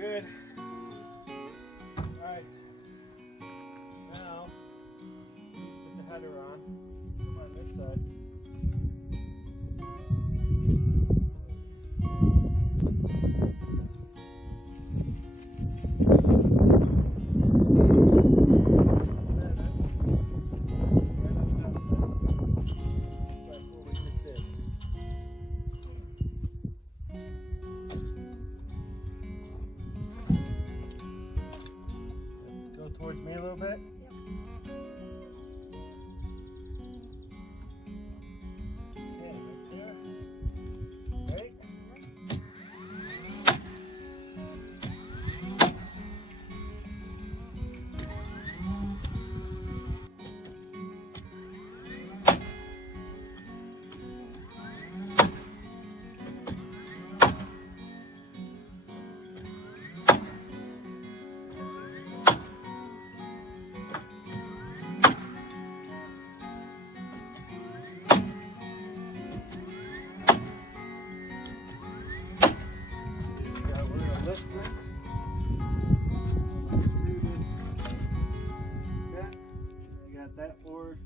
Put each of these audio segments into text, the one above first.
good. Alright. Now, put the header on. Come on this side. Towards me a little bit. Yep. Okay, right there. Right. Lift this. Through this. Okay. I got that forward.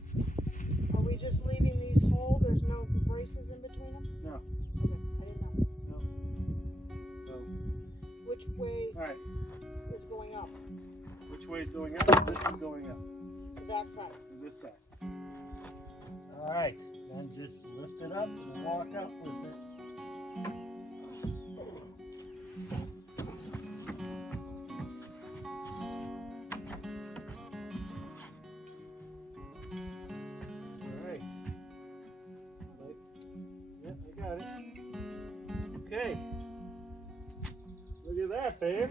Are we just leaving these whole? There's no braces in between them? No. Okay, I didn't know. No. So. Which way Alright. is going up? Which way is going up? This is going up. To that side. To this side. Alright. Then just lift it up and walk up with it. Okay, look at that, babe.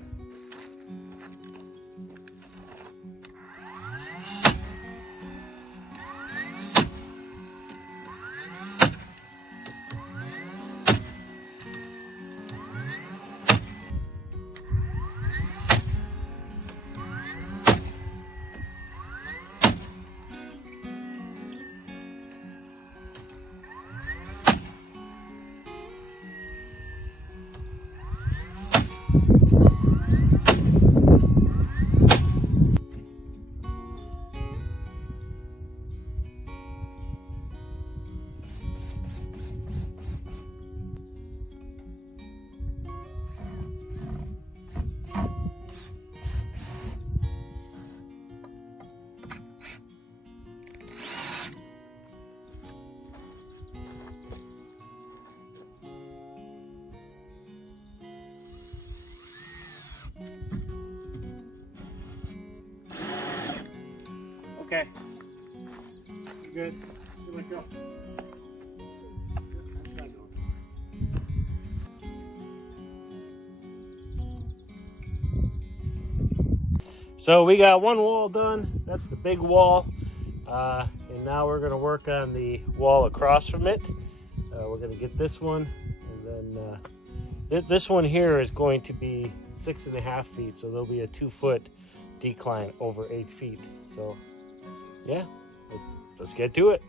Okay. Good. Good, let go. So we got one wall done. That's the big wall. And now we're going to work on the wall across from it. We're going to get this one. And then this one here is going to be 6.5 feet. So there'll be a 2-foot decline over 8 feet. So yeah, let's get to it.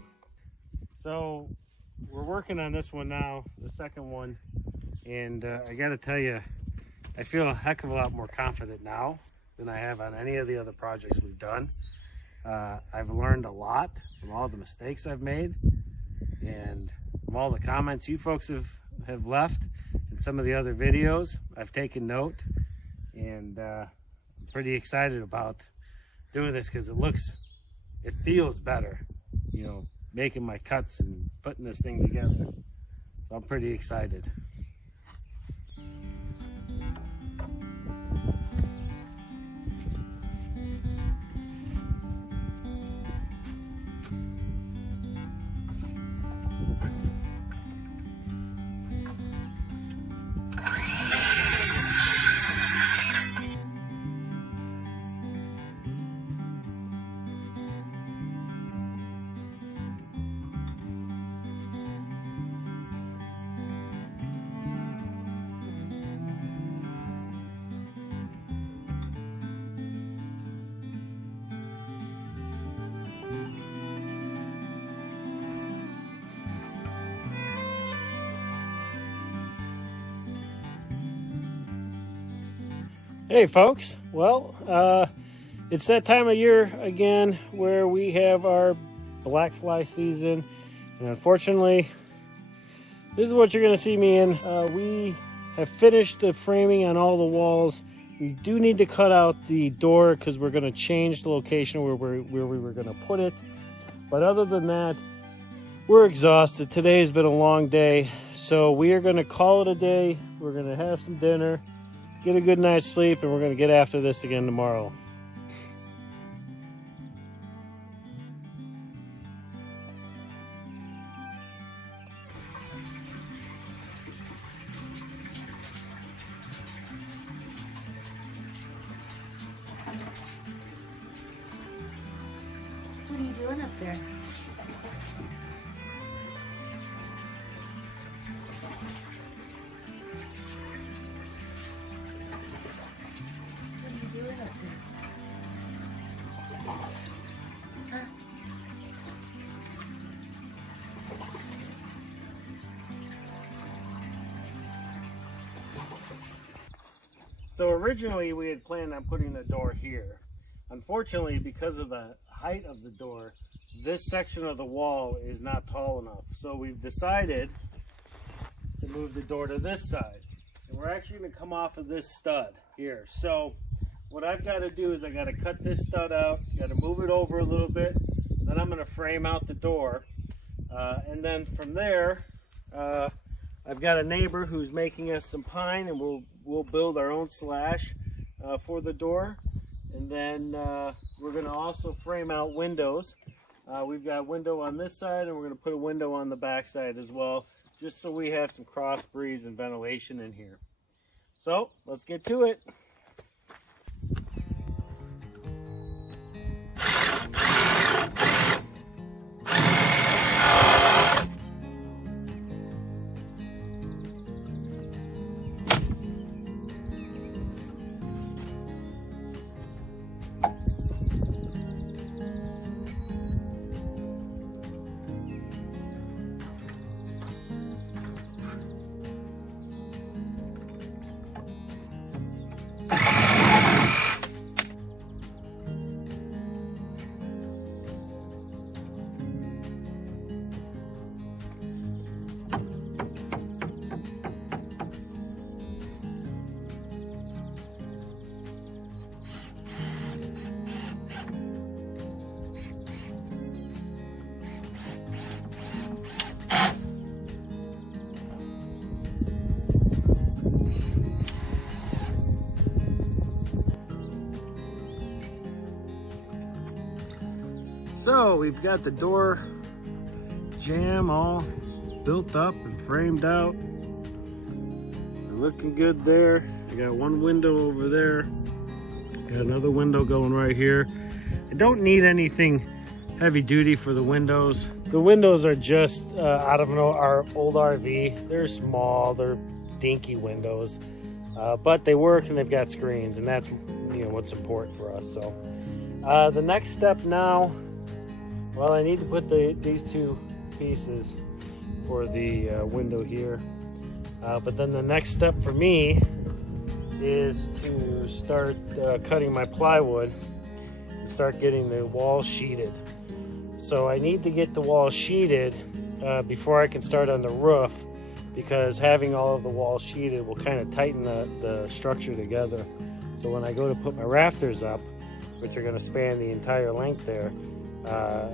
So we're working on this one now, the second one. And I got to tell you, I feel a heck of a lot more confident now than I have on any of the other projects we've done. I've learned a lot from all the mistakes I've made and from all the comments you folks have left in some of the other videos. I've taken note, and I'm pretty excited about doing this because it feels better, you know, making my cuts and putting this thing together. So I'm pretty excited. Hey folks, well, it's that time of year again where we have our black fly season, and unfortunately this is what you're going to see me in. We have finished the framing on all the walls. We do need to cut out the door because we're going to change the location where we were going to put it, but other than that, we're exhausted. Today's been a long day, so we are going to call it a day. We're going to have some dinner, get a good night's sleep, and we're going to get after this again tomorrow. What are you doing up there? What are you doing up there? Huh? So originally we had planned on putting the door here. Unfortunately, because of the height of the door, this section of the wall is not tall enough. So we've decided to move the door to this side. And we're actually going to come off of this stud here. So what I've got to do is I got to cut this stud out, got to move it over a little bit, then I'm going to frame out the door. And then from there, I've got a neighbor who's making us some pine, and we'll build our own slash for the door. And then we're going to also frame out windows. We've got a window on this side, and we're going to put a window on the back side as well, just so we have some cross breeze and ventilation in here. So let's get to it. So we've got the door jamb all built up and framed out. They're looking good there. I got one window over there. Got another window going right here. I don't need anything heavy duty for the windows. The windows are just out of our old RV. They're small, they're dinky windows, but they work and they've got screens, and that's what's important for us. So the next step now, well, I need to put these two pieces for the window here. But then the next step for me is to start cutting my plywood and start getting the walls sheeted. So I need to get the walls sheeted before I can start on the roof, because having all of the walls sheeted will kind of tighten the structure together. So when I go to put my rafters up, which are going to span the entire length there,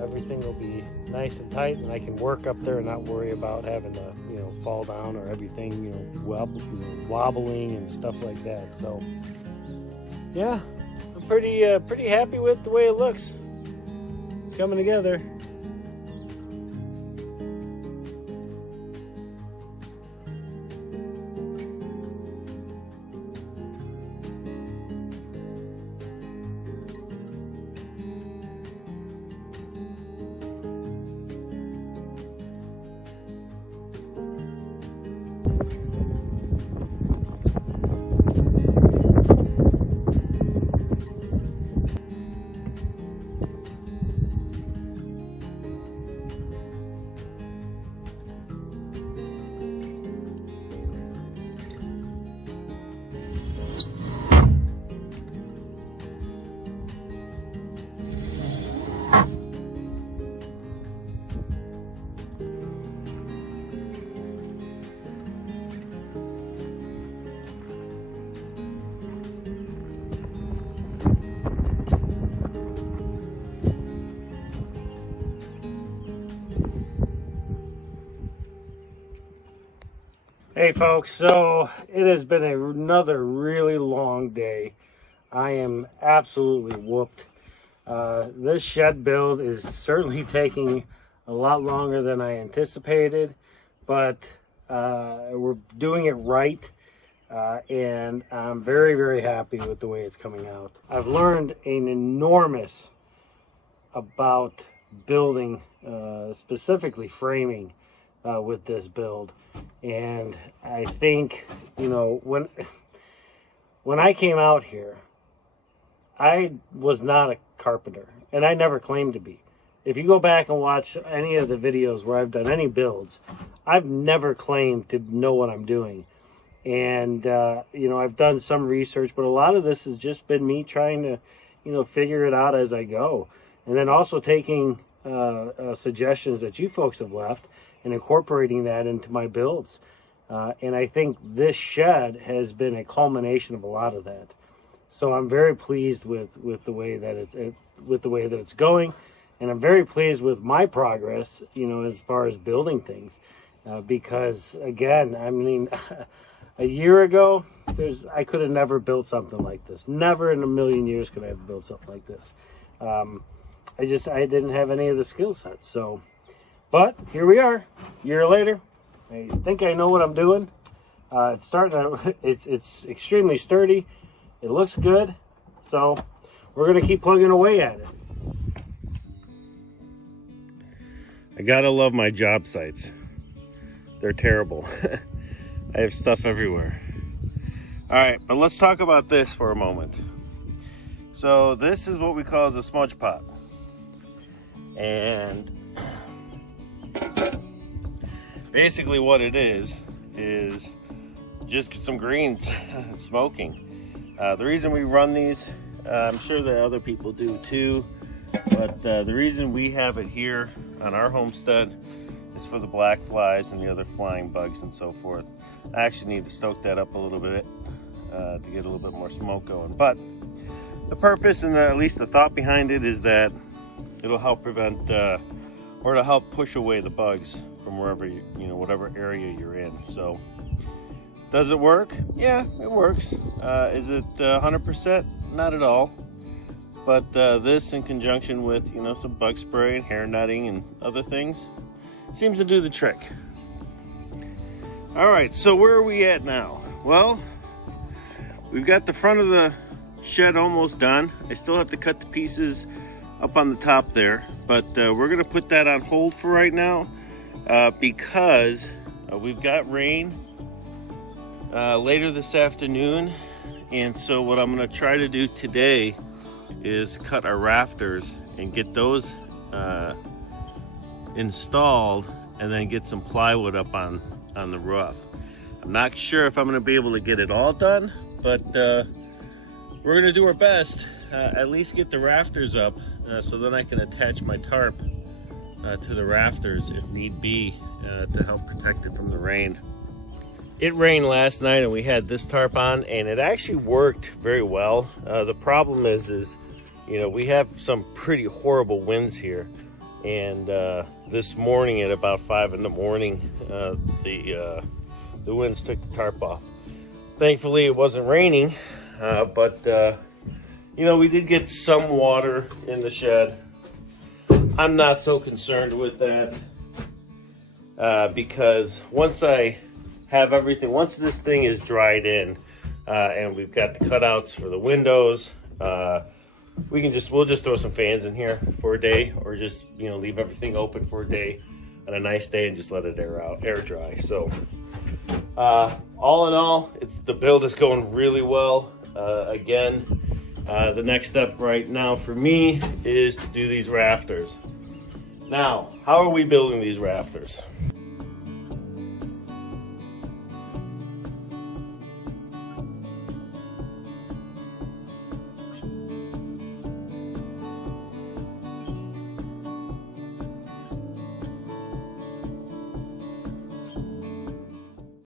everything will be nice and tight, and I can work up there and not worry about having to fall down or everything wobbling and stuff like that. So yeah, I'm pretty happy with the way it looks. It's coming together. Okay, folks, so it has been another really long day. I am absolutely whooped. This shed build is certainly taking a lot longer than I anticipated, but we're doing it right, and I'm very, very happy with the way it's coming out. I've learned an enormous about building, specifically framing, with this build. And I think, you know, when I came out here, I was not a carpenter, and I never claimed to be. If you go back and watch any of the videos where I've done any builds, I've never claimed to know what I'm doing. And, you know, I've done some research, but a lot of this has just been me trying to, you know, figure it out as I go. And then also taking suggestions that you folks have left and incorporating that into my builds. And I think this shed has been a culmination of a lot of that. So I'm very pleased with the way that it's going, and I'm very pleased with my progress, you know, as far as building things. Because again, I mean, a year ago, I could have never built something like this. Never in a million years could I have built something like this. I didn't have any of the skill sets. So, but here we are, a year later. I think I know what I'm doing. It's starting to, it's extremely sturdy. It looks good. So we're gonna keep plugging away at it. I gotta love my job sites. They're terrible. I have stuff everywhere. All right, but let's talk about this for a moment. So this is what we call as a smudge pot. And basically what it is just some greens smoking. The reason we run these, I'm sure that other people do too, but the reason we have it here on our homestead is for the black flies and the other flying bugs and so forth. I actually need to stoke that up a little bit to get a little bit more smoke going. But the purpose and at least the thought behind it is that it'll help prevent or to help push away the bugs from wherever you know, whatever area you're in. So does it work? Yeah, it works. Is it 100%? Not at all. But this in conjunction with, you know, some bug spray and hair netting and other things seems to do the trick. All right, so where are we at now? Well, we've got the front of the shed almost done. I still have to cut the pieces up on the top there, but we're gonna put that on hold for right now because we've got rain later this afternoon. And so what I'm gonna try to do today is cut our rafters and get those installed, and then get some plywood up on the roof. I'm not sure if I'm gonna be able to get it all done, but we're gonna do our best. At least get the rafters up so then I can attach my tarp to the rafters if need be to help protect it from the rain. It rained last night and we had this tarp on, and it actually worked very well. The problem is you know, we have some pretty horrible winds here, and this morning at about 5 in the morning the winds took the tarp off. Thankfully it wasn't raining, but you know, we did get some water in the shed. I'm not so concerned with that because once I have everything, once this thing is dried in and we've got the cutouts for the windows, we'll just throw some fans in here for a day, or just, you know, leave everything open for a day on a nice day and just let it air dry. So all in all, the build is going really well. Again, the next step right now for me is to do these rafters. Now, how are we building these rafters?